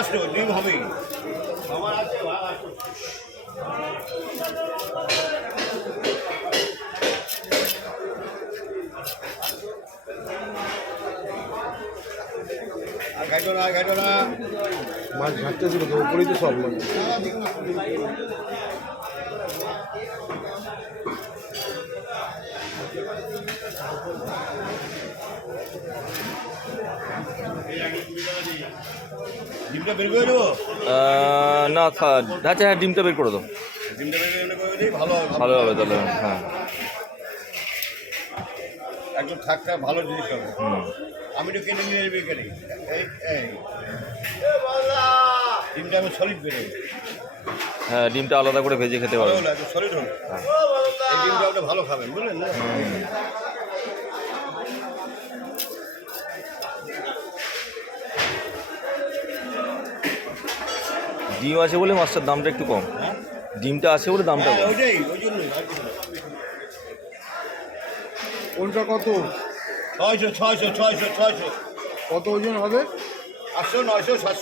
আসতো ডিম হবে আমার আছে ভাগ আসতো আর গাইটো না মাছ ঘাটতেছিল তো উপরেই তো সব মাছ। ডিমটা বের করে দেবো না আচ্ছা হ্যাঁ ডিমটা বের করে দাও, ডিমটা বের করে দিই ভালো ভালো হবে তাহলে। হ্যাঁ একদম থাকতে ভালো জিনিস হবে হুম আমি তো কিনে নিয়ে যাবি কেন এই ডিমটা আমি সলিড বেরোই হ্যাঁ ডিমটা আলাদা করে ভেজে খেতে ভালো পারবে। হলো একদম সলিড হলো এই ডিমটা আপনি ভালো খাবেন বুঝলেন না ডিম আছে বলে মাছটার দামটা একটু কম, হ্যাঁ ডিমটা আছে বলে দামটা কম। ওইটাই ওই জন্যই কোনটা কত 600 কত ওজন হবে? 800 900 700